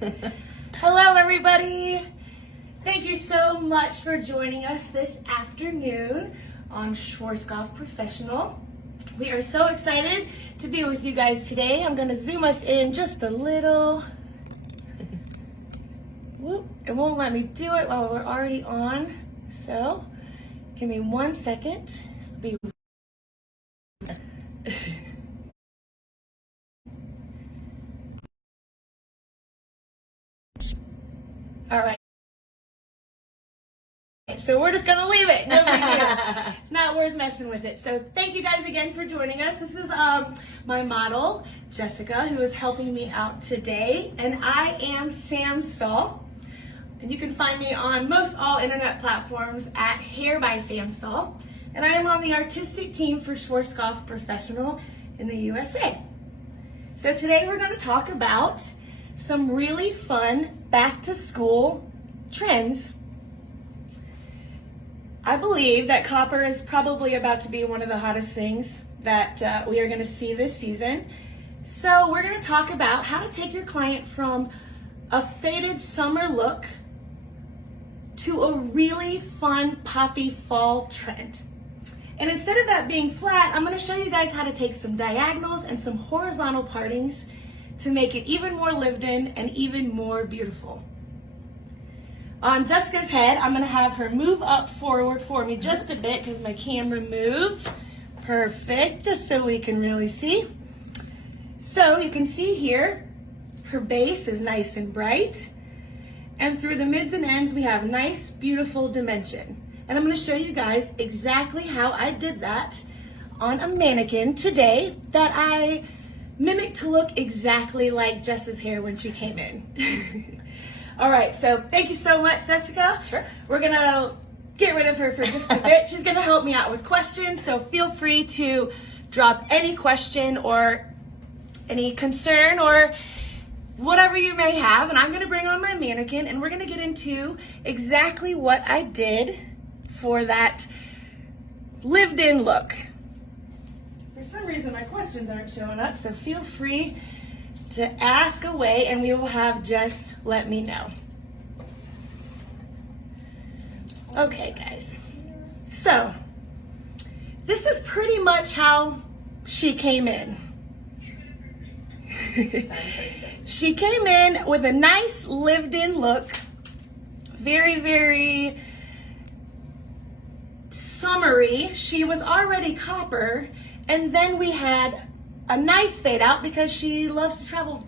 Hello, everybody. Thank you so much for joining us this afternoon on Schwarzkopf Professional. We are so excited to be with you guys today. I'm going to zoom us in just a little. Whoop, it won't let me do it while we're already on. So give me 1 second. Be All right. So we're just gonna leave it. No big deal. It's not worth messing with it. So thank you guys again for joining us. This is my model, Jessica, who is helping me out today. And I am Sam Stahl. And you can find me on most all internet platforms at Hair by Sam Stahl. And I am on the artistic team for Schwarzkopf Professional in the USA. So today we're gonna talk about some really fun back to school trends. I believe that copper is probably about to be one of the hottest things that we are going to see this season. So we're going to talk about how to take your client from a faded summer look to a really fun poppy fall trend. And instead of that being flat, I'm going to show you guys how to take some diagonals and some horizontal partings to make it even more lived in and even more beautiful. On Jessica's head, I'm going to have her move up forward for me just a bit because my camera moved. Perfect, just so we can really see. So you can see here, her base is nice and bright. And through the mids and ends, we have nice, beautiful dimension. And I'm going to show you guys exactly how I did that on a mannequin today that I mimicked to look exactly like Jess's hair when she came in. All right, so thank you so much, Jessica. Sure. We're gonna get rid of her for just a bit. She's gonna help me out with questions, so feel free to drop any question or any concern or whatever you may have, and I'm gonna bring on my mannequin and we're gonna get into exactly what I did for that lived-in look. For some reason, my questions aren't showing up, so feel free to ask away and we will have Jess let me know. Okay, guys. So, this is pretty much how she came in. She came in with a nice lived-in look. Very, very summery. She was already copper. And then we had a nice fade out because she loves to travel.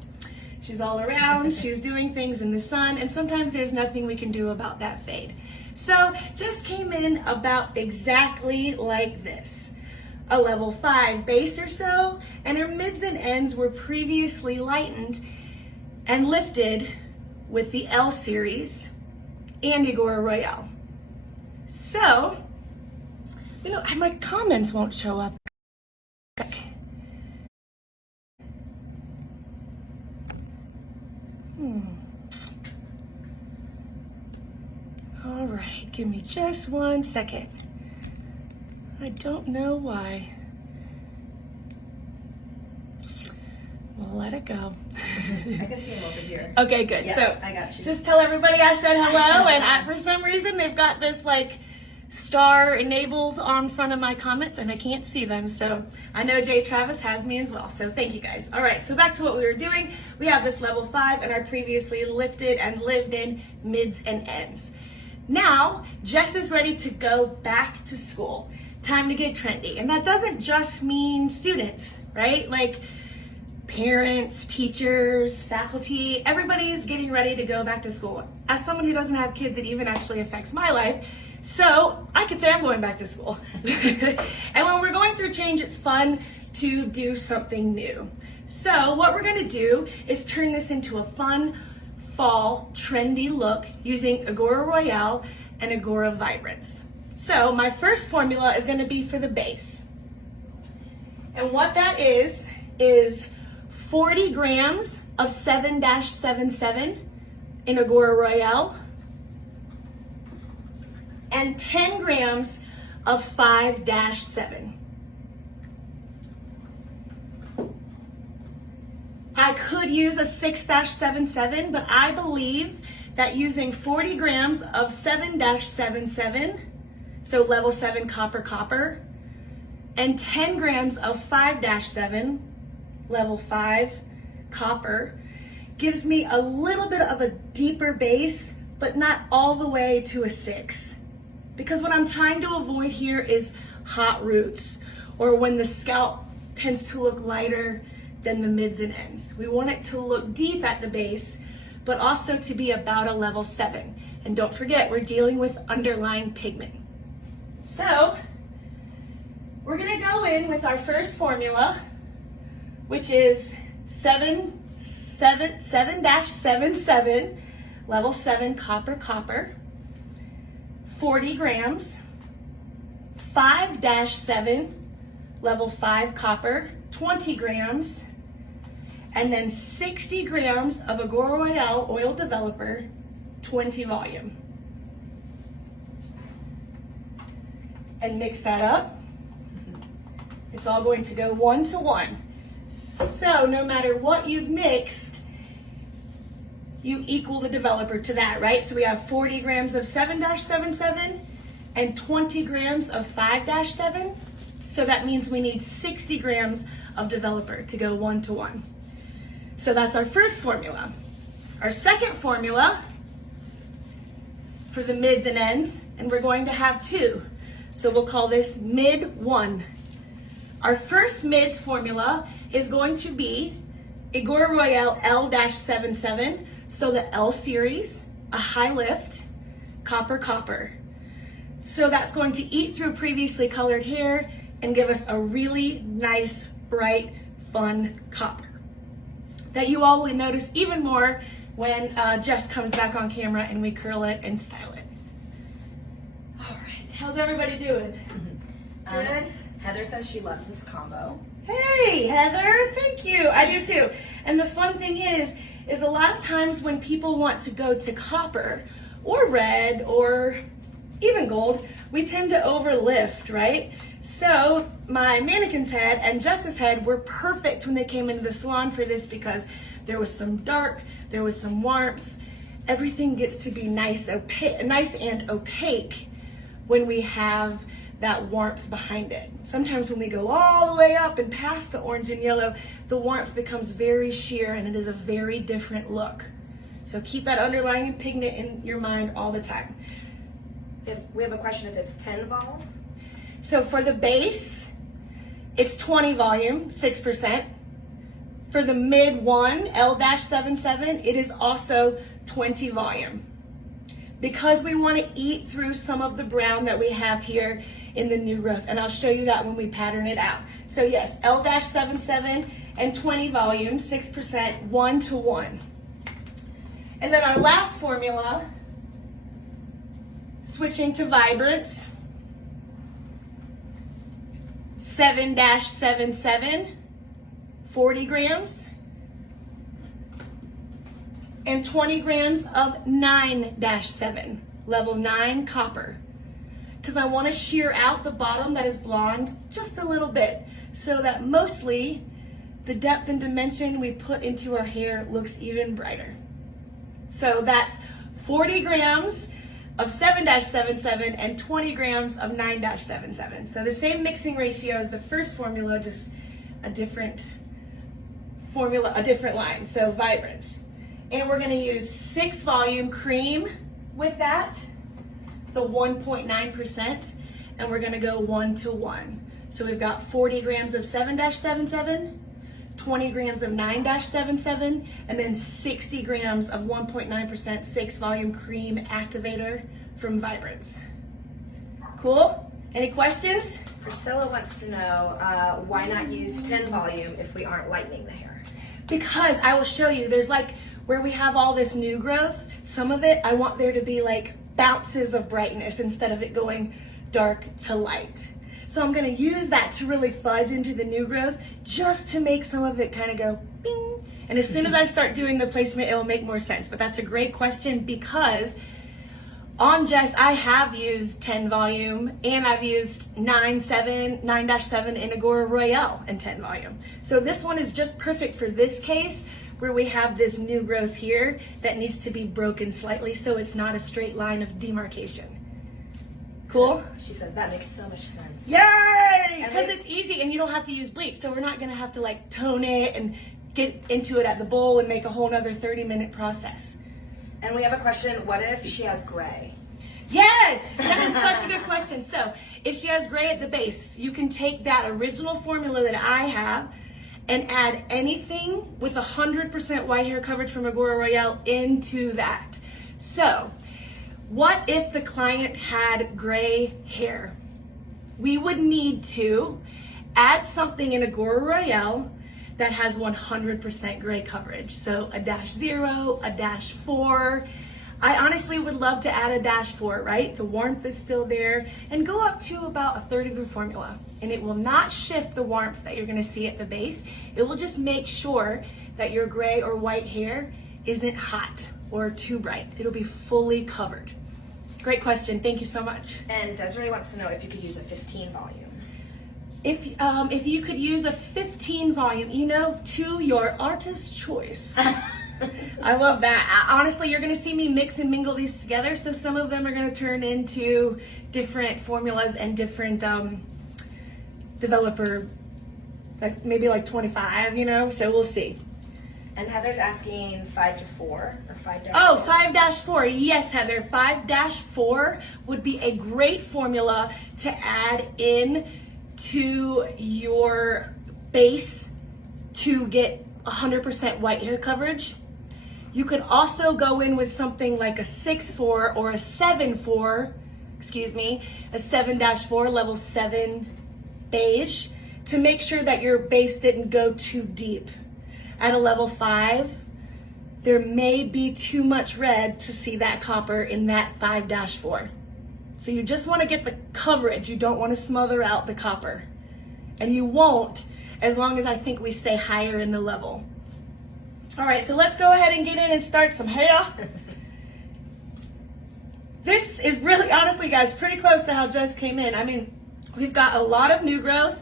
She's all around, she's doing things in the sun, and sometimes there's nothing we can do about that fade. So just came in about exactly like this. A level 5 base or so, and her mids and ends were previously lightened and lifted with the L series and Agora Royale. So, you know, my comments won't show up. All right, give me just 1 second. I don't know why. We'll let it go. I can see him over here. Okay, good. Yeah, so I got you. Just tell everybody I said hello, and for some reason they've got this like star enabled on front of my comments and I can't see them, so I know Jay Travis has me as well, so thank you guys. All right, so back to what we were doing. We have this level 5 and our previously lifted and lived in mids and ends. Now, Jess is ready to go back to school. Time to get trendy. And that doesn't just mean students, right? Like parents, teachers, faculty, everybody is getting ready to go back to school. As someone who doesn't have kids, it even actually affects my life. So I could say I'm going back to school. And when we're going through change, it's fun to do something new. So what we're gonna do is turn this into a fun fall trendy look using Agora Royale and Agora Vibrance. So my first formula is gonna be for the base. And what that is 40 grams of 7-77 in Agora Royale and 10 grams of 5-7. I could use a 6-77, but I believe that using 40 grams of 7-77, so level 7 copper, and 10 grams of 5-7, level 5 copper, gives me a little bit of a deeper base, but not all the way to a 6. Because what I'm trying to avoid here is hot roots, or when the scalp tends to look lighter than the mids and ends. We want it to look deep at the base, but also to be about a level 7. And don't forget, we're dealing with underlying pigment. So, we're gonna go in with our first formula, which is 7-77, level 7 copper, 40 grams, 5-7, level 5 copper, 20 grams, and then 60 grams of Agora Royale oil developer, 20 volume. And mix that up. It's all going to go 1 to 1. So no matter what you've mixed, you equal the developer to that, right? So we have 40 grams of 7-77 and 20 grams of 5-7. So that means we need 60 grams of developer to go 1 to 1. So that's our first formula. Our second formula for the mids and ends, and we're going to have 2. So we'll call this mid 1. Our first mids formula is going to be Agora Royale L-77, so the L series, a high lift, copper. So that's going to eat through previously colored hair and give us a really nice, bright, fun copper that you all will notice even more when Jess comes back on camera and we curl it and style it. All right, how's everybody doing? Good? Heather says she loves this combo. Hey, Heather, thank you. I do too. And the fun thing is a lot of times when people want to go to copper or red or even gold, we tend to overlift, right? So my mannequin's head and Jess's head were perfect when they came into the salon for this because there was some dark, there was some warmth. Everything gets to be nice and opaque when we have that warmth behind it. Sometimes when we go all the way up and past the orange and yellow, the warmth becomes very sheer and it is a very different look. So keep that underlying pigment in your mind all the time. We have a question if it's 10 vols. So for the base, it's 20 volume, 6%. For the mid 1, L-77, it is also 20 volume. Because we want to eat through some of the brown that we have here in the new growth, and I'll show you that when we pattern it out. So yes, L-77 and 20 volume, 6%, 1 to 1. And then our last formula, switching to Vibrance, 7-77, 40 grams, and 20 grams of 9-7, level 9 copper. Because I want to shear out the bottom that is blonde just a little bit so that mostly the depth and dimension we put into our hair looks even brighter. So that's 40 grams of 7-77 and 20 grams of 9-77. So the same mixing ratio as the first formula, just a different formula, a different line. So Vibrance. And we're going to use 6 volume cream with that, the 1.9%, and we're going to go 1 to 1. So we've got 40 grams of 7-77, 20 grams of 9-77, and then 60 grams of 1.9% 6 volume cream activator from Vibrance. Cool? Any questions? Priscilla wants to know why not use 10 volume if we aren't lightening the hair? Because I will show you, there's like where we have all this new growth, some of it I want there to be like bounces of brightness instead of it going dark to light. So I'm going to use that to really fudge into the new growth just to make some of it kind of go bing. And as soon as I start doing the placement, it will make more sense. But that's a great question because on Jess, I have used 10 volume and I've used 9-7 in Agora Royale and 10 volume. So this one is just perfect for this case, where we have this new growth here that needs to be broken slightly so it's not a straight line of demarcation. Cool? She says that makes so much sense. Yay! Because it's easy and you don't have to use bleach, so we're not gonna have to like tone it and get into it at the bowl and make a whole nother 30-minute process. And we have a question, what if she has gray? Yes, that is such a good question. So if she has gray at the base, you can take that original formula that I have and add anything with 100% white hair coverage from Agora Royale into that. So what if the client had gray hair? We would need to add something in Agora Royale that has 100% gray coverage. So a -0, a -4. I honestly would love to add a -4, right? The warmth is still there, and go up to about a third of your formula. And it will not shift the warmth that you're gonna see at the base. It will just make sure that your gray or white hair isn't hot or too bright. It'll be fully covered. Great question, thank you so much. And Desiree wants to know if you could use a 15 volume. If you could use a 15 volume, you know, to your artist's choice. I love that. Honestly, you're gonna see me mix and mingle these together, so some of them are gonna turn into different formulas and different developer, like maybe like 25, you know, so we'll see. And Heather's asking 5 to 4 or 5 to 4. Oh, 5-4. Yes, Heather, 5-4 would be a great formula to add in to your base to get 100% white hair coverage. You could also go in with something like a 6-4 or a 7-4, a 7-4, level 7 beige, to make sure that your base didn't go too deep. At a level 5, there may be too much red to see that copper in that 5-4. So you just want to get the coverage. You don't want to smother out the copper. And you won't, as long as I think we stay higher in the level. All right, so let's go ahead and get in and start some hair. This is really, honestly, guys, pretty close to how Jess came in. I mean, we've got a lot of new growth.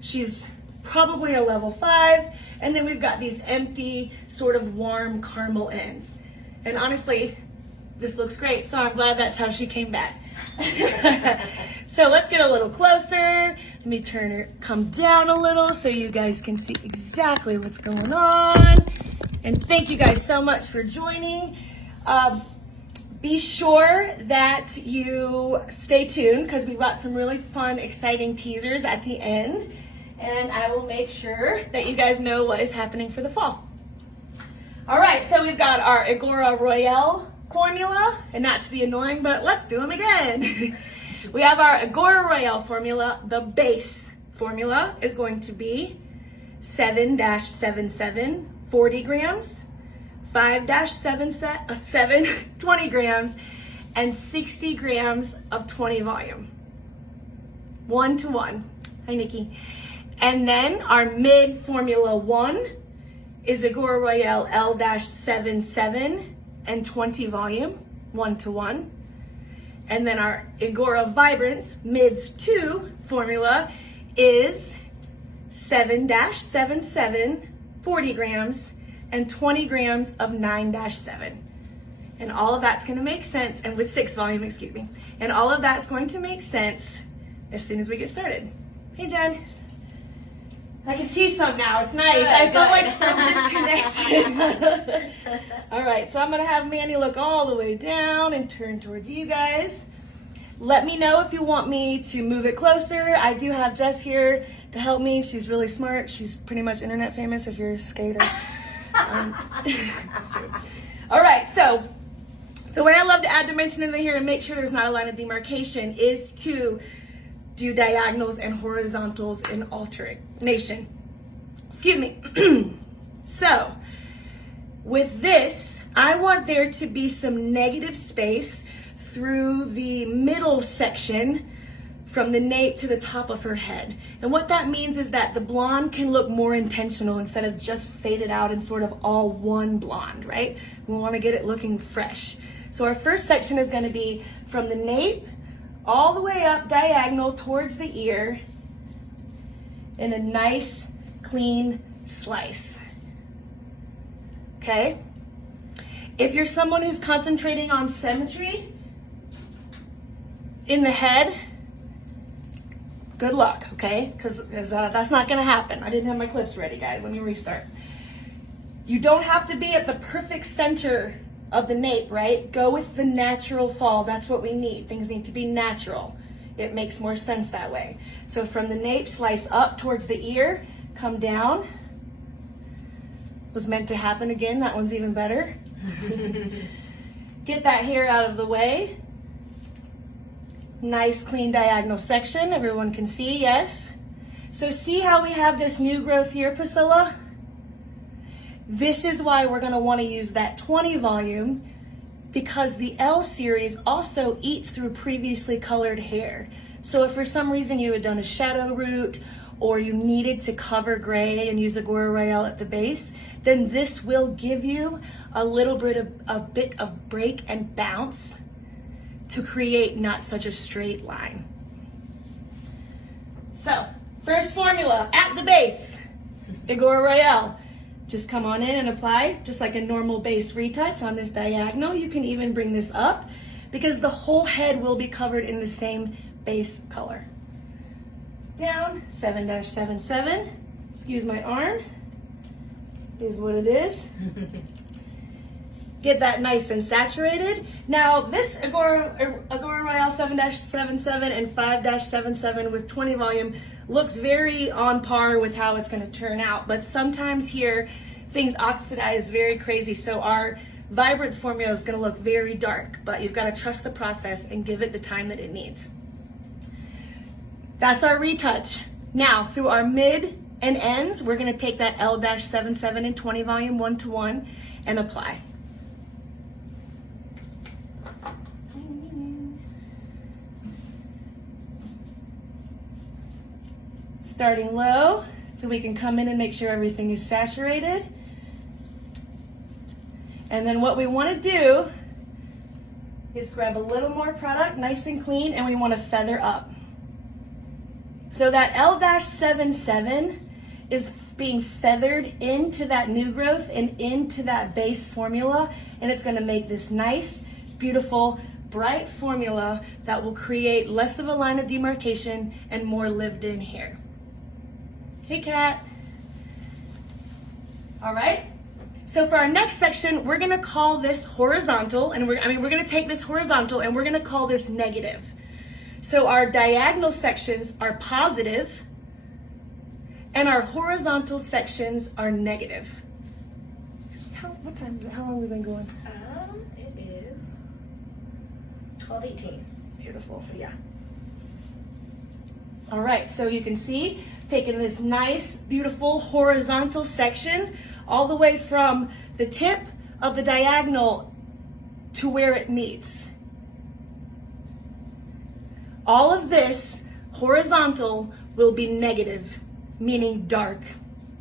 She's probably a level 5. And then we've got these empty, sort of warm caramel ends. And honestly, this looks great, so I'm glad that's how she came back. So let's get a little closer. Let me turn her, come down a little so you guys can see exactly what's going on. And thank you guys so much for joining. Be sure that you stay tuned because we've got some really fun, exciting teasers at the end. And I will make sure that you guys know what is happening for the fall. All right, so we've got our Agora Royale formula, and not to be annoying, but let's do them again. We have our Agora Royale formula. The base formula is going to be 7-77, 40 grams, 5-77, 20 grams, and 60 grams of 20 volume. 1-to-1. Hi, Nikki. And then our mid formula 1 is Agora Royale L-77 and 20 volume, 1-to-1. And then our Agora Vibrance Mids 2 formula is 7-77, 40 grams, and 20 grams of 9-7. And all of that's gonna make sense, and with 6 volume, excuse me. And all of that's going to make sense as soon as we get started. Hey, Jen. I can see some now, it's nice. Good, I felt good. like so disconnected. All right, so I'm gonna have Manny look all the way down and turn towards you guys. Let me know if you want me to move it closer. I do have Jess here to help me. She's really smart. She's pretty much internet famous if you're a skater. All right, so the way I love to add dimension in here and make sure there's not a line of demarcation is to do diagonals and horizontals in alternation. Excuse me. So with this, I want there to be some negative space through the middle section from the nape to the top of her head. And what that means is that the blonde can look more intentional instead of just faded out and sort of all one blonde, right? We want to get it looking fresh. So our first section is going to be from the nape all the way up diagonal towards the ear in a nice, clean slice. Okay? If you're someone who's concentrating on symmetry in the head, good luck, okay? Because that's not going to happen. I didn't have my clips ready, guys. Let me restart. You don't have to be at the perfect center of the nape, right? Go with the natural fall. That's what we need. Things need to be natural. It makes more sense that way. So from the nape, slice up towards the ear, come down. Was meant to happen again. That one's even better. Get that hair out of the way. Nice clean diagonal section. Everyone can see, yes? So see how we have this new growth here, Priscilla? This is why we're going to want to use that 20 volume, because the L series also eats through previously colored hair. So if for some reason you had done a shadow root or you needed to cover gray and use Agora Royale at the base, then this will give you a little bit of break and bounce to create not such a straight line. So, first formula at the base, Agora Royale. Just come on in and apply just like a normal base retouch on this diagonal. You can even bring this up because the whole head will be covered in the same base color. Down, 7-77, excuse my arm, is what it is. Get that nice and saturated. Now this Agora Royale 7-77 and 5-77 with 20 volume looks very on par with how it's going to turn out, but sometimes here things oxidize very crazy, so our Vibrance formula is going to look very dark, but you've got to trust the process and give it the time that it needs. That's our retouch. Now through our mid and ends, we're going to take that L-77 and 20 volume 1-to-1 and apply. Starting low, so we can come in and make sure everything is saturated. And then what we want to do is grab a little more product, nice and clean, and we want to feather up. So that L-77 is being feathered into that new growth and into that base formula, and it's going to make this nice, beautiful, bright formula that will create less of a line of demarcation and more lived in hair. Hey, Kat. All right. So for our next section, we're going to call this horizontal, and we're going to take this horizontal and we're going to call this negative. So our diagonal sections are positive and our horizontal sections are negative. What time is it? How long have we been going? It is 12:18. Beautiful. So yeah. All right, so you can see, taking this nice, beautiful horizontal section all the way from the tip of the diagonal to where it meets. All of this horizontal will be negative, meaning dark,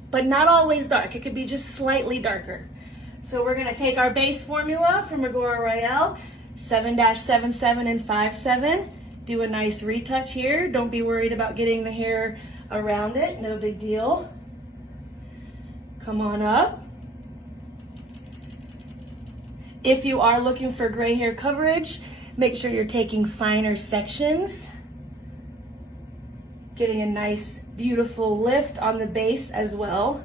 but not always dark. It could be just slightly darker. So we're gonna take our base formula from Agora Royale, 7-77 and 5-7. Do a nice retouch here. Don't be worried about getting the hair around it, no big deal. Come on up. If you are looking for gray hair coverage, make sure you're taking finer sections. Getting a nice, beautiful lift on the base as well.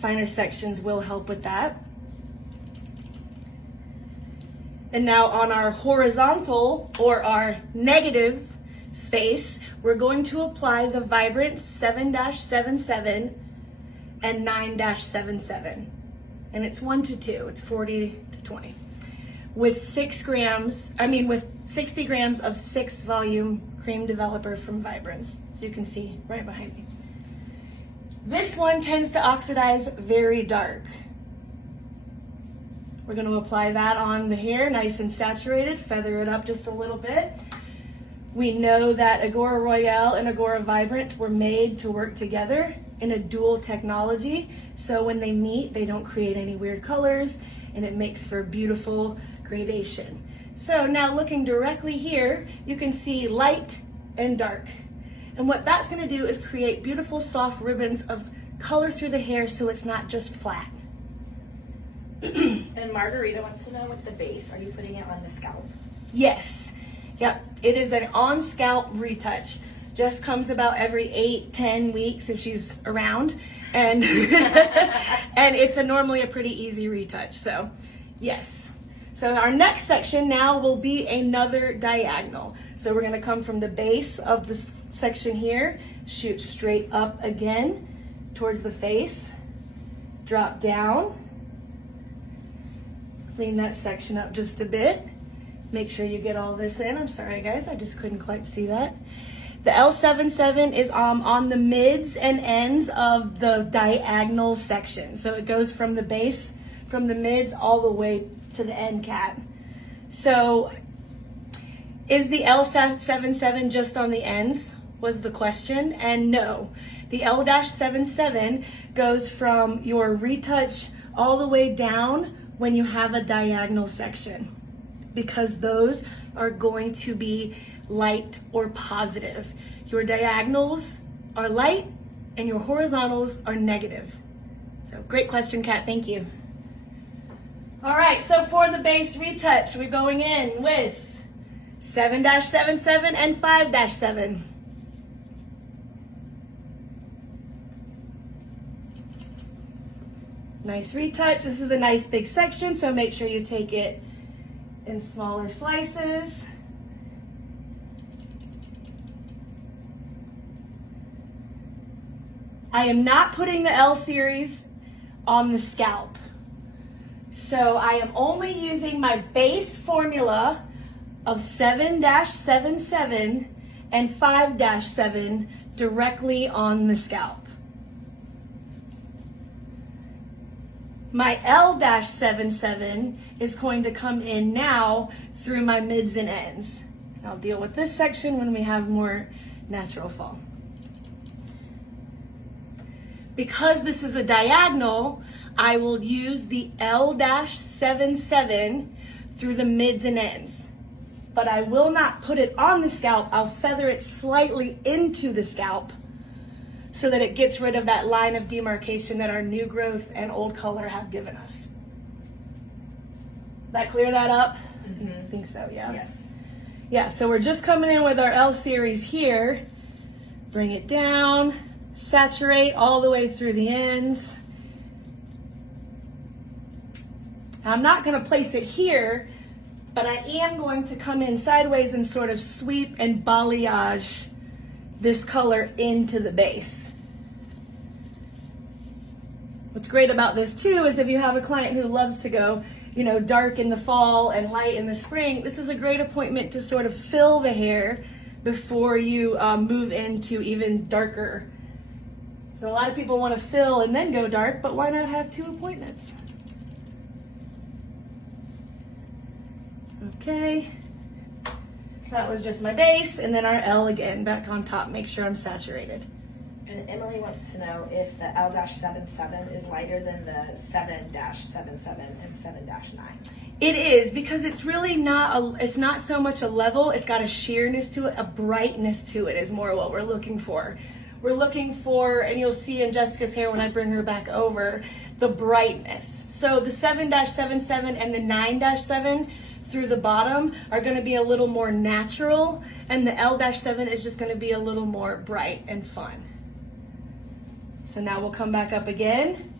Finer sections will help with that. And now on our horizontal or our negative space, we're going to apply the Vibrant 7-77 and 9-77. And it's 1-to-2, it's 40-20. With 60 grams of 6 volume cream developer from Vibrance. You can see right behind me. This one tends to oxidize very dark. We're going to apply that on the hair, nice and saturated, feather it up just a little bit. We know that Agora Royale and Agora Vibrance were made to work together in a dual technology, so when they meet, they don't create any weird colors, and it makes for beautiful gradation. So now looking directly here, you can see light and dark. And what that's going to do is create beautiful soft ribbons of color through the hair so it's not just flat. And Margarita wants to know, with the base, are you putting it on the scalp? Yes. Yep. It is an on-scalp retouch. Just comes about every 8-10 weeks if she's around. And and it's normally a pretty easy retouch. So, yes. So our next section now will be another diagonal. So we're going to come from the base of this section here, shoot straight up again towards the face, drop down, clean that section up just a bit. Make sure you get all this in. I'm sorry guys, I just couldn't quite see that. The L77 is on the mids and ends of the diagonal section. So it goes from the base, from the mids all the way to the end cap. So is the L77 just on the ends, was the question, and no. The L-77 goes from your retouch all the way down when you have a diagonal section, because those are going to be light or positive. Your diagonals are light and your horizontals are negative. So great question, Kat, thank you. All right, so for the base retouch, we're going in with 7-77 and 5-7. Nice retouch. This is a nice big section, so make sure you take it in smaller slices. I am not putting the L series on the scalp. So I am only using my base formula of 7-77 and 5-7 directly on the scalp. My L-77 is going to come in now through my mids and ends. I'll deal with this section when we have more natural fall. Because this is a diagonal, I will use the L-77 through the mids and ends. But I will not put it on the scalp. I'll feather it slightly into the scalp so that it gets rid of that line of demarcation that our new growth and old color have given us. That clear that up? Mm-hmm. I think so, yeah. Yes. Yeah, so we're just coming in with our L series here. Bring it down, saturate all the way through the ends. Now, I'm not gonna place it here, but I am going to come in sideways and sort of sweep and balayage this color into the base. What's great about this too is if you have a client who loves to go, you know, dark in the fall and light in the spring, this is a great appointment to sort of fill the hair before you move into even darker. So a lot of people want to fill and then go dark, but why not have two appointments? Okay. That was just my base, and then our L again back on top. Make sure I'm saturated. And Emily wants to know if the L-77 is lighter than the 7-77 and 7-9. It is, because it's really not it's not so much a level, it's got a sheerness to it, a brightness to it is more what we're looking for. We're looking for, and you'll see in Jessica's hair when I bring her back over, the brightness. So the 7-77 and the 9-7 through the bottom are going to be a little more natural, and the L-7 is just going to be a little more bright and fun. So now we'll come back up again,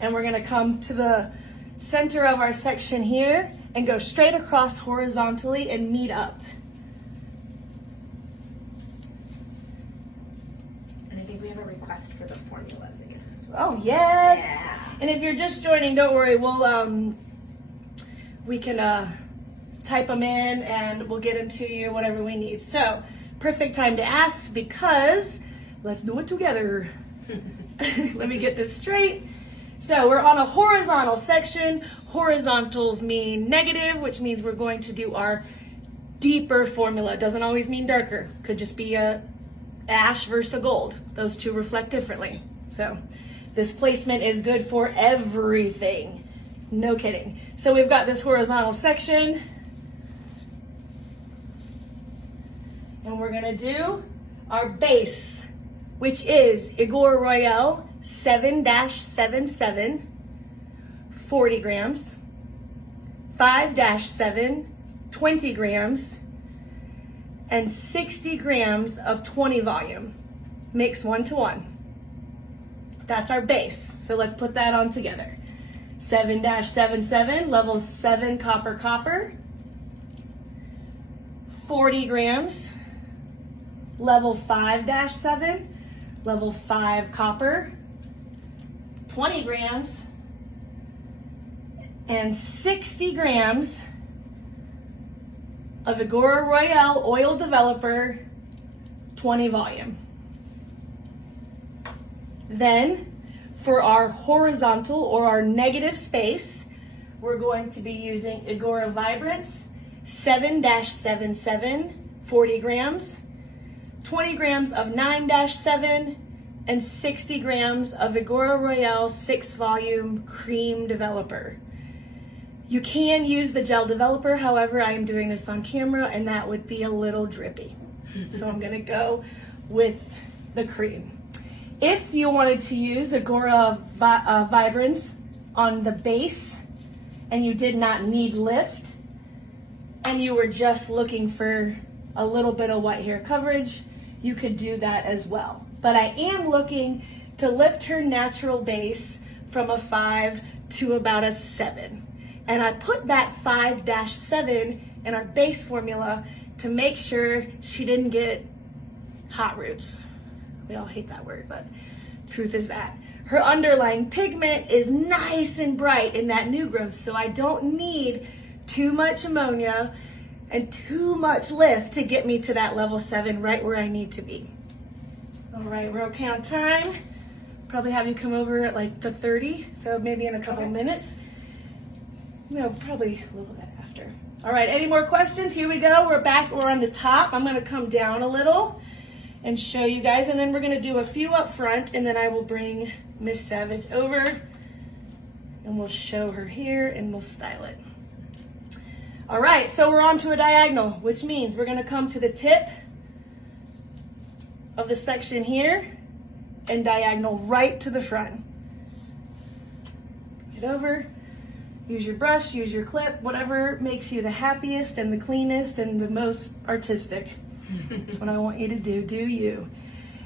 and we're going to come to the center of our section here and go straight across horizontally and meet up. And I think we have a request for the formulas again as well. Oh yes. Yeah. And if you're just joining, don't worry, we'll we can type them in and we'll get them to you, whatever we need. So perfect time to ask, because let's do it together. Let me get this straight. So we're on a horizontal section. Horizontals mean negative, which means we're going to do our deeper formula. It doesn't always mean darker. Could just be a ash versus a gold. Those two reflect differently. So this placement is good for everything. No kidding. So we've got this horizontal section, and we're gonna do our base, which is Igor Royale 7-77, 40 grams, 5-7, 20 grams, and 60 grams of 20 volume. Mix 1 to 1. That's our base. So let's put that on together. 7-77, level 7 copper copper, 40 grams, level 5-7, level 5 copper, 20 grams, and 60 grams of Agora Royale Oil Developer 20 volume. Then for our horizontal or our negative space, we're going to be using Agora Vibrance 7-77, 40 grams, 20 grams of 9-7, and 60 grams of Agora Royale 6 volume cream developer. You can use the gel developer, however, I am doing this on camera and that would be a little drippy. So I'm gonna go with the cream. If you wanted to use Agora Vibrance on the base and you did not need lift and you were just looking for a little bit of white hair coverage, you could do that as well. But I am looking to lift her natural base from a 5 to about a 7. And I put that 5-7 in our base formula to make sure she didn't get hot roots. We all hate that word, but truth is that. Her underlying pigment is nice and bright in that new growth, so I don't need too much ammonia and too much lift to get me to that level 7 right where I need to be. All right, we're okay on time. Probably have you come over at like the 30, so maybe in a couple minutes. No, probably a little bit after. All right, any more questions? Here we go, we're back, we're on the top. I'm gonna come down a little and show you guys, and then we're gonna do a few up front, and then I will bring Miss Savage over and we'll show her hair and we'll style it. All right, so we're on to a diagonal, which means we're gonna come to the tip of the section here and diagonal right to the front. Get over, use your brush, use your clip, whatever makes you the happiest and the cleanest and the most artistic. That's what I want you to do you.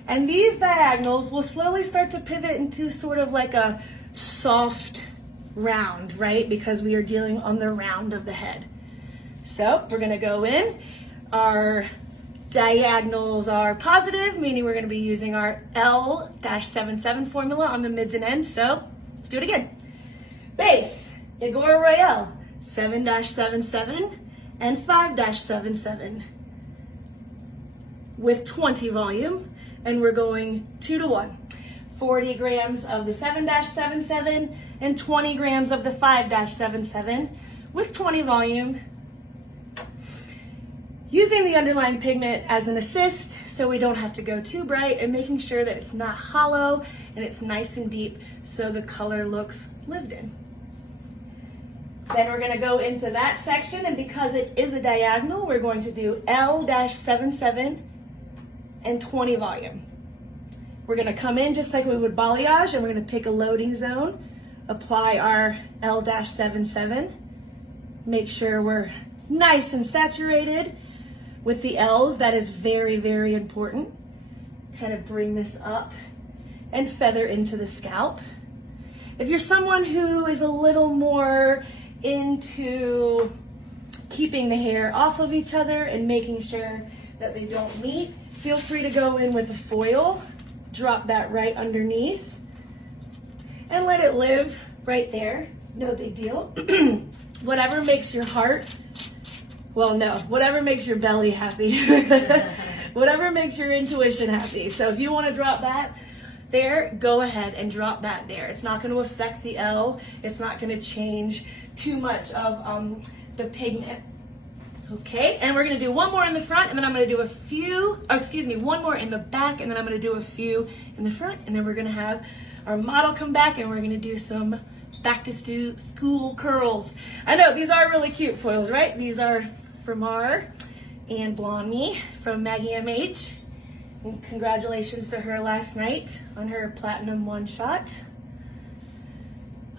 And these diagonals will slowly start to pivot into sort of like a soft round, right? Because we are dealing on the round of the head. So we're gonna go in, our diagonals are positive, meaning we're gonna be using our L-77 formula on the mids and ends. So let's do it again. Base, Agora Royale, 7-77 and 5-77 with 20 volume, and we're going 2 to 1. 40 grams of the 7-77 and 20 grams of the 5-77 with 20 volume. Using the underlying pigment as an assist so we don't have to go too bright, and making sure that it's not hollow and it's nice and deep so the color looks lived in. Then we're gonna go into that section, and because it is a diagonal, we're going to do L-77 and 20 volume. We're gonna come in just like we would balayage, and we're gonna pick a loading zone, apply our L-77, make sure we're nice and saturated with the L's. That is very, very important. Kind of bring this up and feather into the scalp. If you're someone who is a little more into keeping the hair off of each other and making sure that they don't meet, feel free to go in with a foil, drop that right underneath, and let it live right there. No big deal. Whatever makes your heart, well, no, whatever makes your belly happy. Whatever makes your intuition happy. So if you want to drop that there, go ahead and drop that there. It's not going to affect the L. It's not going to change too much of the pigment. Okay, and we're going to do one more in the front, and then I'm going to do a few, one more in the back, and then I'm going to do a few in the front, and then we're going to have our model come back, and we're going to do some back to school curls. I know, these are really cute foils, right? These are from and Blonde Me from Maggie MH. And congratulations to her last night on her platinum one shot.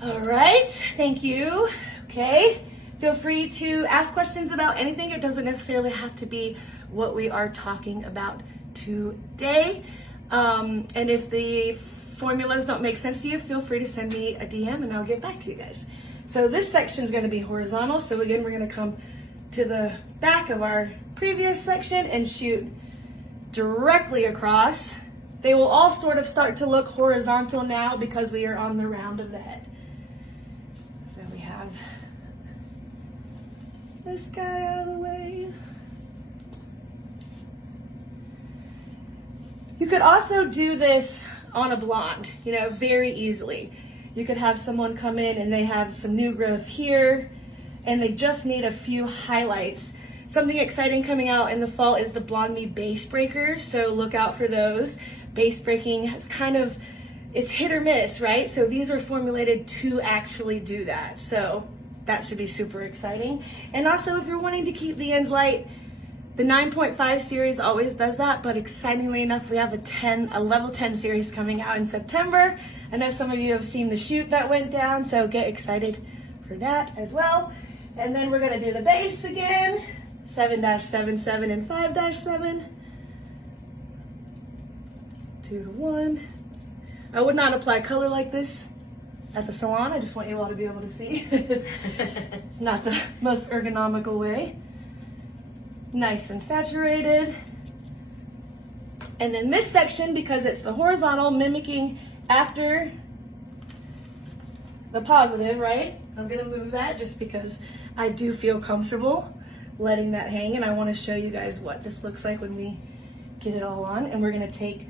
All right, thank you. Okay, feel free to ask questions about anything. It doesn't necessarily have to be what we are talking about today. And if the formulas don't make sense to you, feel free to send me a DM and I'll get back to you guys. So this section is going to be horizontal. So again, we're going to come to the back of our previous section and shoot directly across. They will all sort of start to look horizontal now because we are on the round of the head. So we have this guy out of the way. You could also do this on a blonde, you know, very easily. You could have someone come in and they have some new growth here and they just need a few highlights. Something exciting coming out in the fall is the Blonde Me base breakers, so look out for those. Base breaking is kind of, it's hit or miss, right? So these are formulated to actually do that. So that should be super exciting. And also if you're wanting to keep the ends light, the 9.5 series always does that, but excitingly enough, we have a level 10 series coming out in September. I know some of you have seen the shoot that went down, so get excited for that as well. And then we're gonna do the base again, 7-77 and 5-7. 2 to 1. I would not apply color like this at the salon. I just want you all to be able to see. It's not the most ergonomical way. Nice and saturated. And then this section, because it's the horizontal, mimicking after the positive, right? I'm gonna move that just because I do feel comfortable letting that hang, and I wanna show you guys what this looks like when we get it all on. And we're gonna take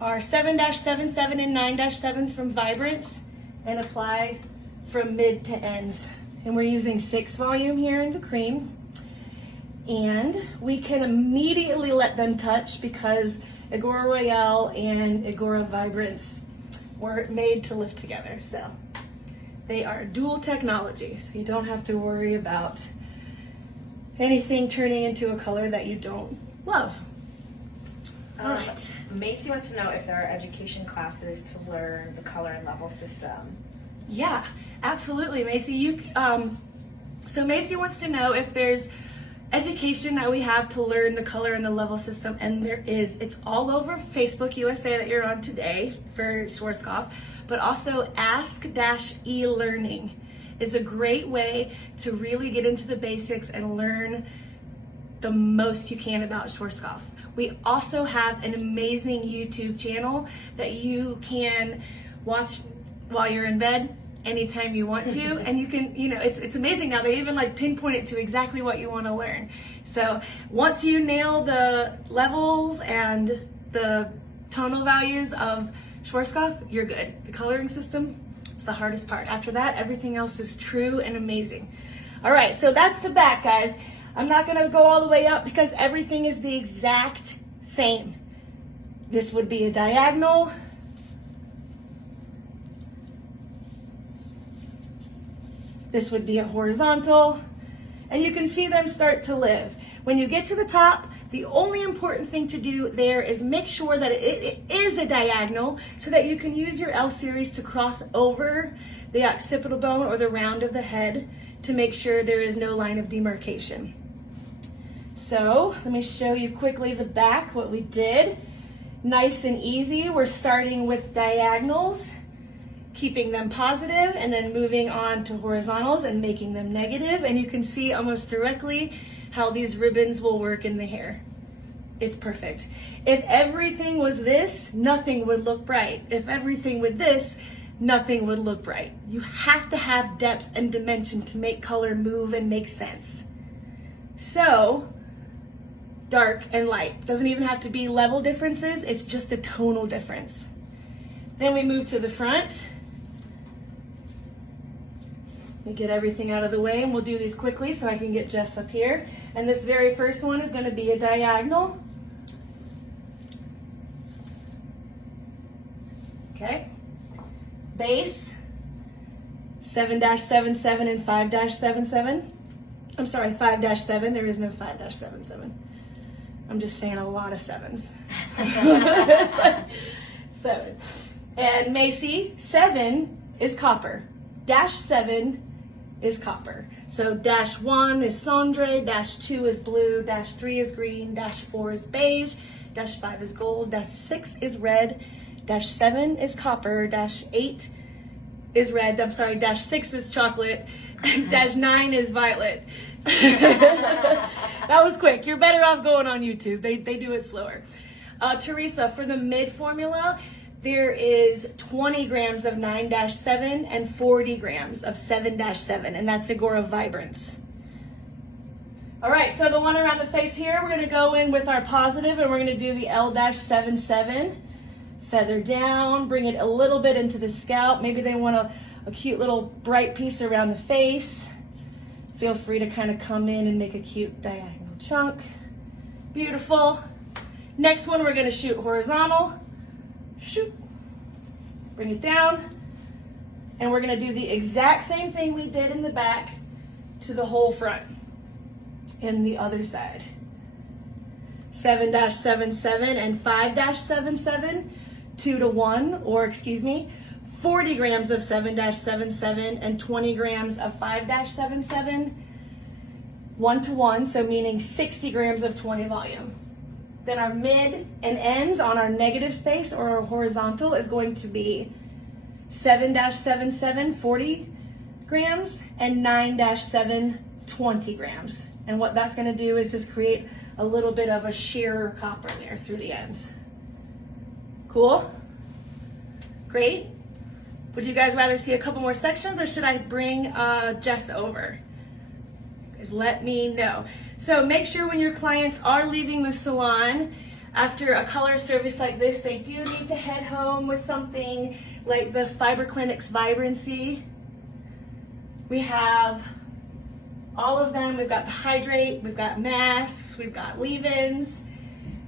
our 7-77 and 9-7 from Vibrance and apply from mid to ends. And we're using 6 volume here in the cream. And we can immediately let them touch because Agora Royale and Agora Vibrance were made to live together. So they are dual technology, so you don't have to worry about anything turning into a color that you don't love. All right. Macy wants to know if there are education classes to learn the color and level system. Yeah, absolutely, Macy. So Macy wants to know if there's education that we have to learn the color and the level system, and there is. It's all over Facebook USA that you're on today for Schwarzkopf, but also Ask-E-Learning is a great way to really get into the basics and learn the most you can about Schwarzkopf. We also have an amazing YouTube channel that you can watch while you're in bed anytime you want to, and you can, you know, it's amazing now. They even like pinpoint it to exactly what you want to learn. So once you nail the levels and the tonal values of Schwarzkopf, you're good. The coloring system, it's the hardest part. After that, everything else is true and amazing. All right, so that's the back, guys. I'm not gonna go all the way up because everything is the exact same. This would be a diagonal. This would be a horizontal, and you can see them start to live. When you get to the top, the only important thing to do there is make sure that it is a diagonal so that you can use your L series to cross over the occipital bone or the round of the head to make sure there is no line of demarcation. So let me show you quickly the back, what we did. Nice and easy. We're starting with diagonals, keeping them positive, and then moving on to horizontals and making them negative. And you can see almost directly how these ribbons will work in the hair. It's perfect. If everything was this, nothing would look bright. If everything was this, nothing would look bright. You have to have depth and dimension to make color move and make sense. So, dark and light. Doesn't even have to be level differences, it's just a tonal difference. Then we move to the front. We get everything out of the way, and we'll do these quickly so I can get Jess up here. And this very first one is going to be a diagonal. Okay. Base, 7-77 and 5-77. I'm sorry, 5-7. There is no 5-77. I'm just saying a lot of 7s. It's like 7. And Macy, 7 is copper. -7 is copper. So -1 is cendre, -2 is blue, -3 is green, -4 is beige, -5 is gold, -6 is red, -7 is copper, -8 is red, I'm sorry, -6 is chocolate, -9 is violet. That was quick. You're better off going on YouTube. They do it slower. Teresa, for the mid formula, there is 20 grams of 9-7 and 40 grams of 7-7, and that's Agora Vibrance. All right, so the one around the face here, we're gonna go in with our positive, and we're gonna do the L-77. Feather down, bring it a little bit into the scalp. Maybe they want a cute little bright piece around the face. Feel free to kind of come in and make a cute diagonal chunk. Beautiful. Next one, we're gonna shoot horizontal. Shoot. Bring it down. And we're gonna do the exact same thing we did in the back to the whole front. In the other side. 7-77 and 5-77, 2-1, or excuse me, 40 grams of 7-77 and 20 grams of 5-77, 1-1, so meaning 60 grams of 20 volume. Then our mid and ends on our negative space or our horizontal is going to be 7-77, 40 grams, and 9-7, 20 grams. And what that's gonna do is just create a little bit of a sheer copper there through the ends. Cool? Great. Would you guys rather see a couple more sections, or should I bring Jess over? Guys, let me know. So make sure when your clients are leaving the salon after a color service like this, they do need to head home with something like the Fiber Clinic's Vibrancy. We have all of them. We've got the Hydrate, we've got masks, we've got leave-ins.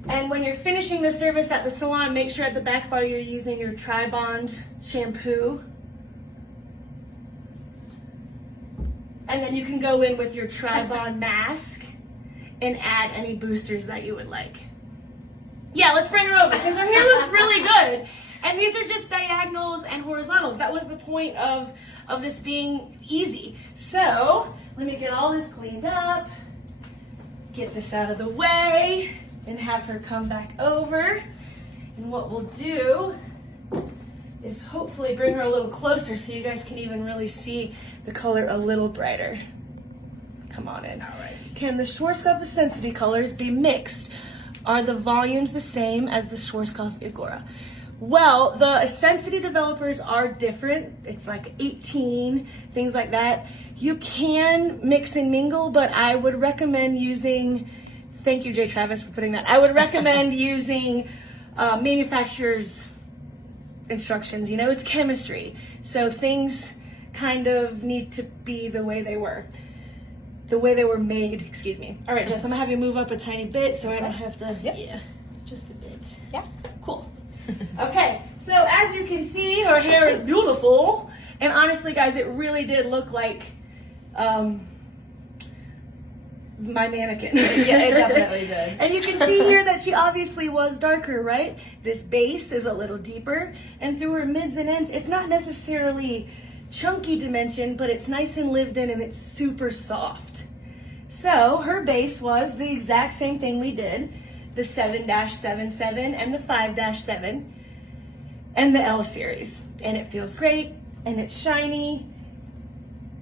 And when you're finishing the service at the salon, make sure at the back bar you're using your Tri-Bond shampoo. And then you can go in with your Tri-Bond mask and add any boosters that you would like. Yeah, let's bring her over because her hair looks really good. And these are just diagonals and horizontals. That was the point of this being easy. So let me get all this cleaned up, get this out of the way, and have her come back over. And what we'll do is hopefully bring her a little closer so you guys can even really see the color a little brighter. Come on in. All right. Can the Schwarzkopf Essensity colors be mixed? Are the volumes the same as the Schwarzkopf Agora? Well, the Essensity developers are different. It's like 18, things like that. You can mix and mingle, but I would recommend using, thank you, Jay Travis, for putting that. I would recommend using manufacturer's instructions. You know, it's chemistry. So things kind of need to be the way they were. The way they were made, excuse me. All right, Jess, I'm gonna have you move up a tiny bit so I don't have to, yeah, just a bit. Yeah. Cool. Okay, so as you can see, her hair is beautiful. And honestly, guys, it really did look like my mannequin. Yeah, it definitely did. And you can see here that she obviously was darker, right? This base is a little deeper, and through her mids and ends, it's not necessarily chunky dimension, but it's nice and lived in and it's super soft. So her base was the exact same thing we did, the 7-77 and the 5-7 and the L series. And it feels great and it's shiny.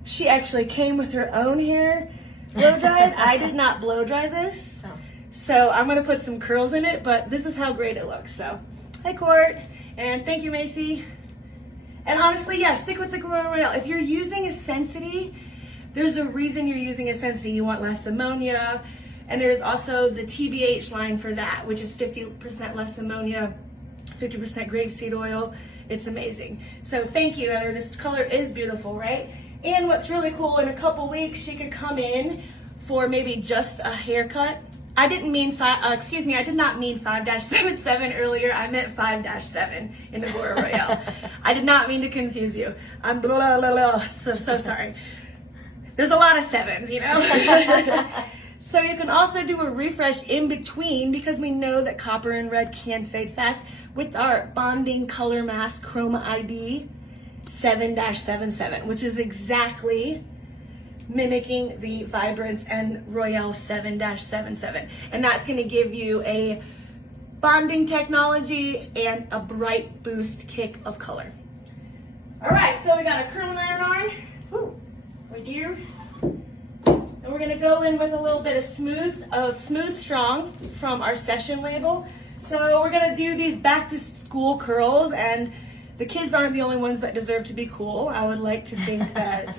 She actually came with her own hair blow dried. I did not blow dry this. So I'm gonna put some curls in it, but this is how great it looks. So, hi Court, and thank you Macy. And honestly, yeah, stick with the Agora Royale. If you're using Essensity, there's a reason you're using Essensity. You want less ammonia, and there's also the TBH line for that, which is 50% less ammonia, 50% grapeseed oil. It's amazing. So thank you, Heather. This color is beautiful, right? And what's really cool, in a couple weeks, she could come in for maybe just a haircut. I didn't mean I did not mean 5-77 earlier. I meant 5-7 in the Agora Royale. I did not mean to confuse you. I'm blah, blah, blah, blah. So sorry. There's a lot of sevens, you know? So you can also do a refresh in between because we know that copper and red can fade fast with our bonding color mask Chroma ID 7-77, which is exactly mimicking the Vibrance and Royale 7-77. And that's going to give you a bonding technology and a bright boost kick of color. All right, so we got a curling iron on. Woo, right here. And we're going to go in with a little bit of Smooth Strong from our session label. So we're going to do these back to school curls, and the kids aren't the only ones that deserve to be cool. I would like to think that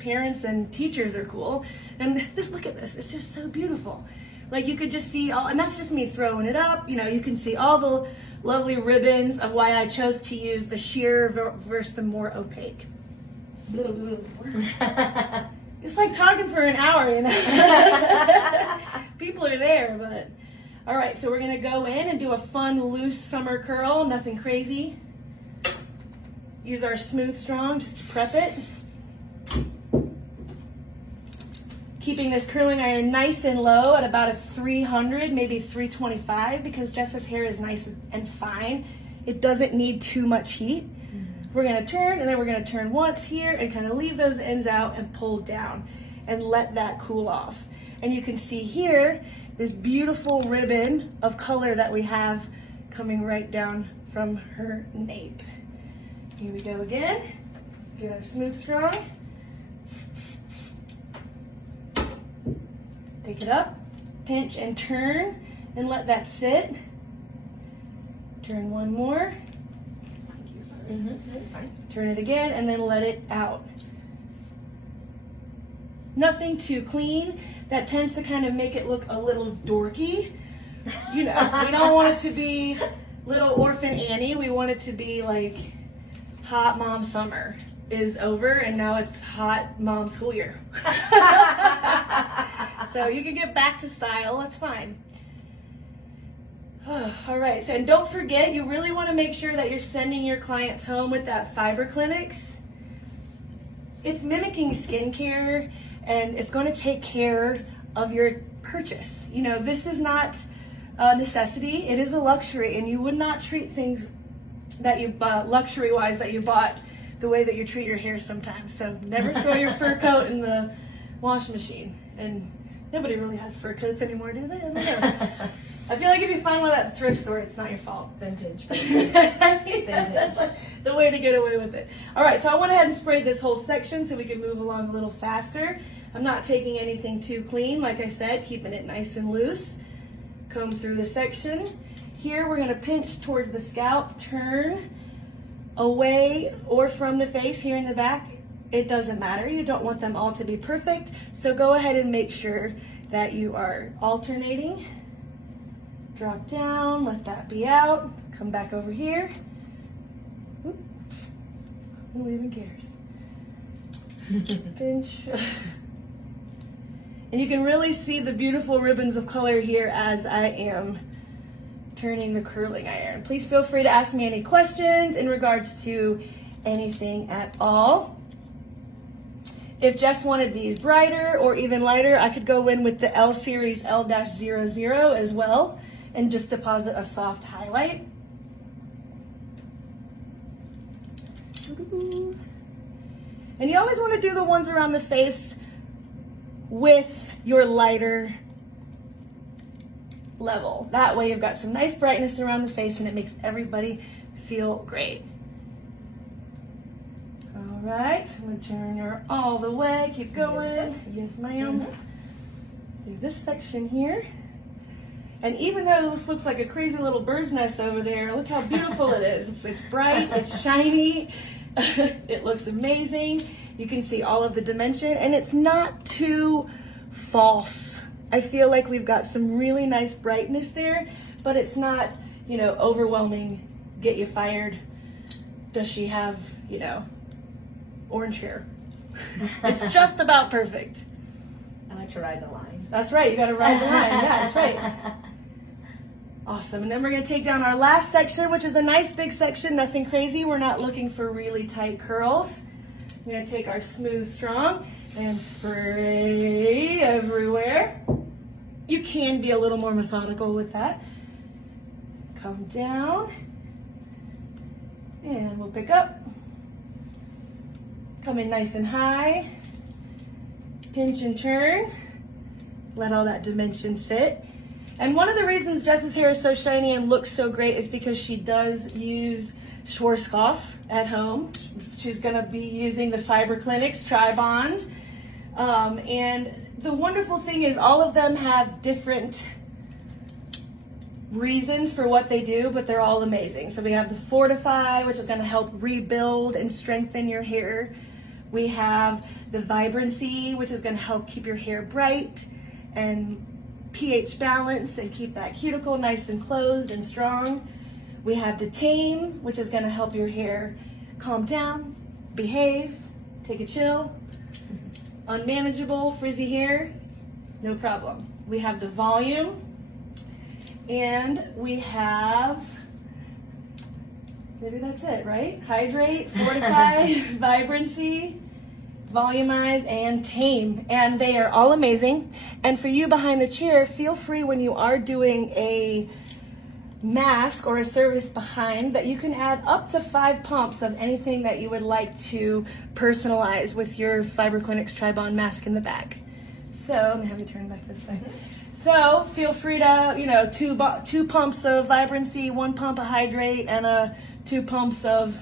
parents and teachers are cool. And just look at this, it's just so beautiful. Like you could just see all, and that's just me throwing it up. You know, you can see all the lovely ribbons of why I chose to use the sheer versus the more opaque. It's like talking for an hour, you know. People are there, but all right, so we're gonna go in and do a fun, loose summer curl, nothing crazy. Use our Smooth Strong just to prep it. Keeping this curling iron nice and low at about a 300, maybe 325, because Jess's hair is nice and fine. It doesn't need too much heat. We're gonna turn, and then we're gonna turn once here and kind of leave those ends out and pull down and let that cool off. And you can see here, this beautiful ribbon of color that we have coming right down from her nape. Here we go again. Get our Smooth Strong. Take it up, pinch and turn, and let that sit. Turn one more. Thank you, sorry. Turn it again, and then let it out. Nothing too clean. That tends to kind of make it look a little dorky. You know, we don't want it to be little orphan Annie. We want it to be like hot mom summer is over, and now it's hot mom school year. So you can get back to style, that's fine. All right, so and don't forget, you really want to make sure that you're sending your clients home with that Fiber Clinics. It's mimicking skincare, and it's going to take care of your purchase. You know, this is not a necessity, it is a luxury, and you would not treat things that you bought, luxury-wise, that you bought the way that you treat your hair sometimes. So never throw your fur coat in the washing machine. And nobody really has fur coats anymore, do they? I don't know. I feel like if you find one at the thrift store, it's not your fault. Vintage. Vintage. That's the way to get away with it. All right, so I went ahead and sprayed this whole section so we can move along a little faster. I'm not taking anything too clean, like I said, keeping it nice and loose. Comb through the section. Here we're going to pinch towards the scalp, turn away or from the face here in the back. It doesn't matter. You don't want them all to be perfect. So go ahead and make sure that you are alternating. Drop down, let that be out. Come back over here. Oop. Who even cares? Pinch. And you can really see the beautiful ribbons of color here as I am turning the curling iron. Please feel free to ask me any questions in regards to anything at all. If Jess wanted these brighter or even lighter, I could go in with the L Series L-00 as well and just deposit a soft highlight. And you always want to do the ones around the face with your lighter level. That way you've got some nice brightness around the face and it makes everybody feel great. All right, I'm going to turn her all the way. Keep going. Yes, ma'am. Do this section here. And even though this looks like a crazy little bird's nest over there, look how beautiful it is. It's bright, it's shiny, it looks amazing. You can see all of the dimension, and it's not too false. I feel like we've got some really nice brightness there, but it's not, you know, overwhelming, get you fired. Does she have, you know, orange hair? It's just about perfect. I like to ride the line. That's right, you gotta ride the line. Yeah, that's right. Awesome, and then we're gonna take down our last section, which is a nice big section, nothing crazy. We're not looking for really tight curls. We're gonna take our Smooth Strong and spray everywhere. You can be a little more methodical with that. Come down, and we'll pick up. Come in nice and high, pinch and turn. Let all that dimension sit. And one of the reasons Jess's hair is so shiny and looks so great is because she does use Schwarzkopf at home. She's gonna be using the Fiber Clinic's Tri-Bond. And the wonderful thing is all of them have different reasons for what they do, but they're all amazing. So we have the Fortify, which is gonna help rebuild and strengthen your hair. We have the Vibrancy, which is gonna help keep your hair bright and pH balance and keep that cuticle nice and closed and strong. We have the Tame, which is gonna help your hair calm down, behave, take a chill. Unmanageable, frizzy hair, no problem. We have the Volume, and we have, maybe that's it, right? Hydrate, Fortify, Vibrancy, Volumize, and Tame. And they are all amazing. And for you behind the chair, feel free when you are doing a mask or a service behind that you can add up to 5 pumps of anything that you would like to personalize with your Fiber Clinic's Tri-Bond mask in the bag. So let me have you turn back this way. So feel free to, you know, two pumps of Vibrancy, 1 pump of Hydrate, and 2 pumps of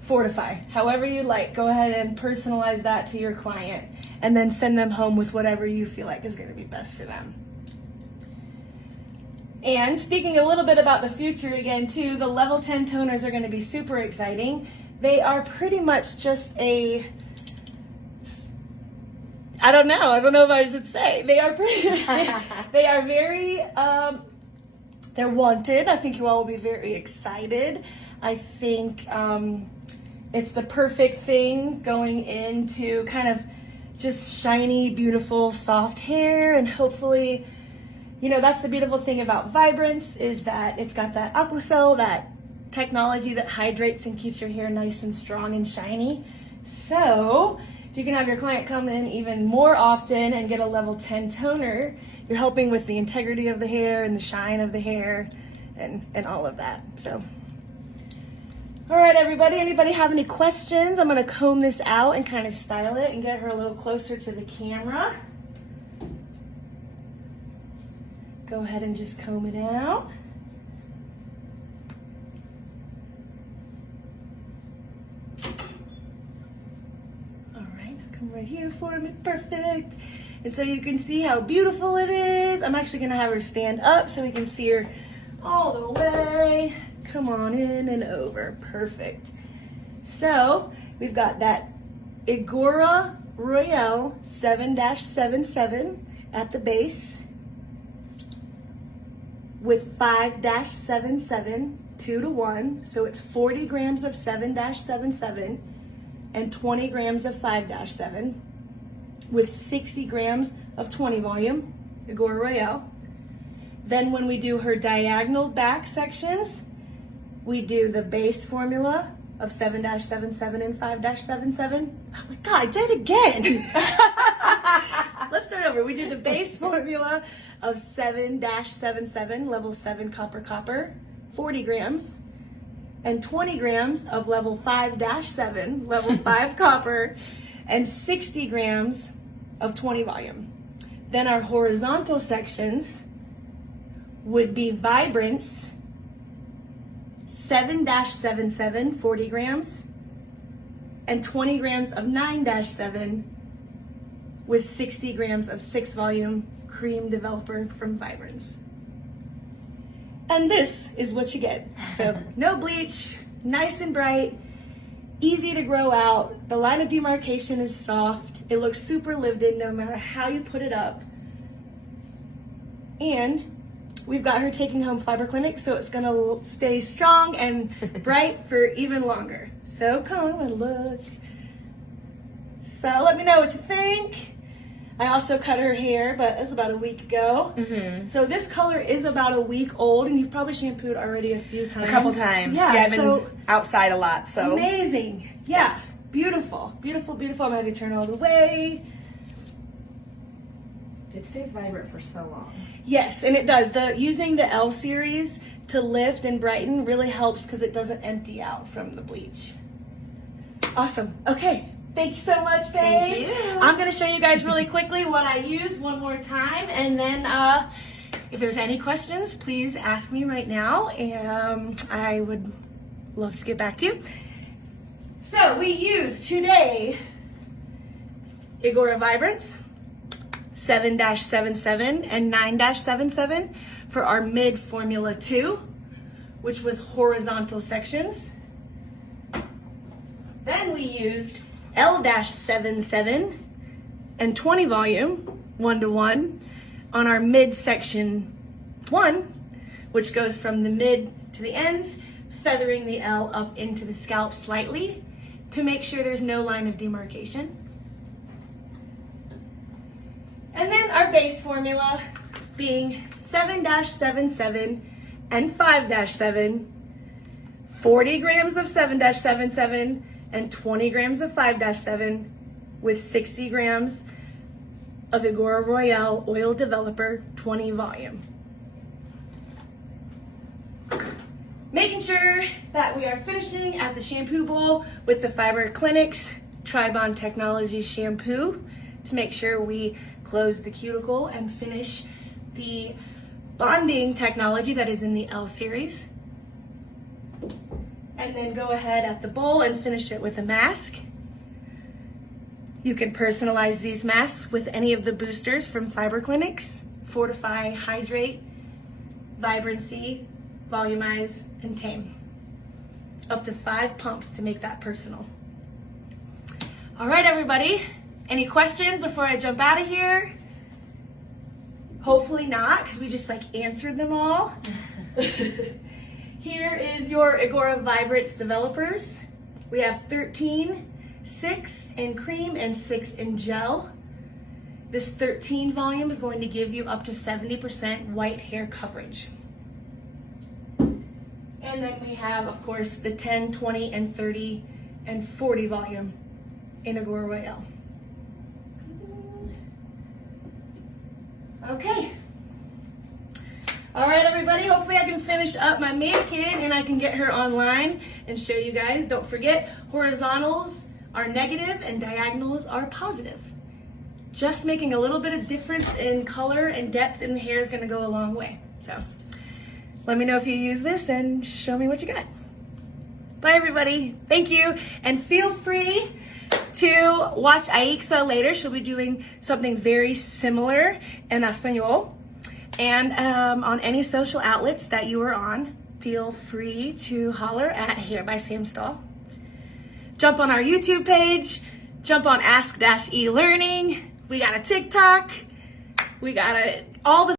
Fortify. However you like, go ahead and personalize that to your client and then send them home with whatever you feel like is going to be best for them. And speaking a little bit about the future again too, the level 10 toners are going to be super exciting. They are pretty much just I don't know if I should say. They are they are very, they're wanted. I think you all will be very excited. I think it's the perfect thing going into kind of just shiny, beautiful, soft hair, and hopefully, you know, that's the beautiful thing about Vibrance is that it's got that Aquacell, that technology that hydrates and keeps your hair nice and strong and shiny. So if you can have your client come in even more often and get a level 10 toner, you're helping with the integrity of the hair and the shine of the hair and all of that. So, all right, everybody, anybody have any questions? I'm gonna comb this out and kind of style it and get her a little closer to the camera. Go ahead and just comb it out. All right, now come right here for me, perfect. And so you can see how beautiful it is. I'm actually gonna have her stand up so we can see her all the way. Come on in and over, perfect. So we've got that Igora Royale 7-77 at the base, with 5-77, 2-to-1, so it's 40 grams of 7-77 and 20 grams of 5-7 with 60 grams of 20 volume, Igor Royale. Then when we do her diagonal back sections, we do the base formula of 7-77 and 5-77. Oh my God, I did it again. Let's start over. We do the base formula of 7-77, level 7 copper, 40 grams, and 20 grams of level 5-7, level 5 copper, and 60 grams of 20 volume. Then our horizontal sections would be Vibrance, 7-77, 40 grams, and 20 grams of 9-7 with 60 grams of 6 volume cream developer from Vibrance. And this is what you get. So no bleach, nice and bright, easy to grow out. The line of demarcation is soft. It looks super lived in no matter how you put it up. And we've got her taking home Fiber Clinic, so it's gonna stay strong and bright for even longer. So come and look. So let me know what you think. I also cut her hair, but it was about a week ago. Mm-hmm. So this color is about a week old, and you've probably shampooed already a few times. A couple times. Yeah, I've been outside a lot, so. Amazing. Yeah. Yes. Beautiful, beautiful, beautiful. I'm going to turn all the way. It stays vibrant for so long. Yes, and it does. Using the L series to lift and brighten really helps because it doesn't empty out from the bleach. Awesome. Okay. Thank you so much, babes. Thank you. I'm going to show you guys really quickly what I use one more time, and then if there's any questions, please ask me right now, and I would love to get back to you. So we use today Agora Vibrance 7-77 and 9-77 for our mid Formula 2, which was horizontal sections. Then we used L-77 and 20 volume, 1-to-1, on our mid section 1, which goes from the mid to the ends, feathering the L up into the scalp slightly to make sure there's no line of demarcation. And then our base formula being 7-77 and 5-7, 40 grams of 7-77 and 20 grams of 5-7 with 60 grams of Agora Royale Oil Developer 20 volume. Making sure that we are finishing at the shampoo bowl with the Fiber Clinics Tri-Bond Technology shampoo to make sure we close the cuticle and finish the bonding technology that is in the L series. And then go ahead at the bowl and finish it with a mask. You can personalize these masks with any of the boosters from Fiber Clinics: Fortify, Hydrate, Vibrancy, Volumize, and Tame. Up to 5 pumps to make that personal. All right, everybody. Any questions before I jump out of here? Hopefully not, because we just answered them all. Here is your Agora Vibrance developers. We have 13, 6 in cream and 6 in gel. This 13 volume is going to give you up to 70% white hair coverage. And then we have, of course, the 10, 20, and 30, and 40 volume in Agora Royale. Okay. All right, everybody. Hopefully I can finish up my mannequin and I can get her online and show you guys. Don't forget, horizontals are negative and diagonals are positive. Just making a little bit of difference in color and depth in the hair is going to go a long way. So let me know if you use this and show me what you got. Bye, everybody. Thank you. And feel free to watch Aixa later. She'll be doing something very similar in Espanol. And on any social outlets that you are on, feel free to holler at Hair by Sam Stahl. Jump on our YouTube page. Jump on Ask-E Learning. We got a TikTok. We got all the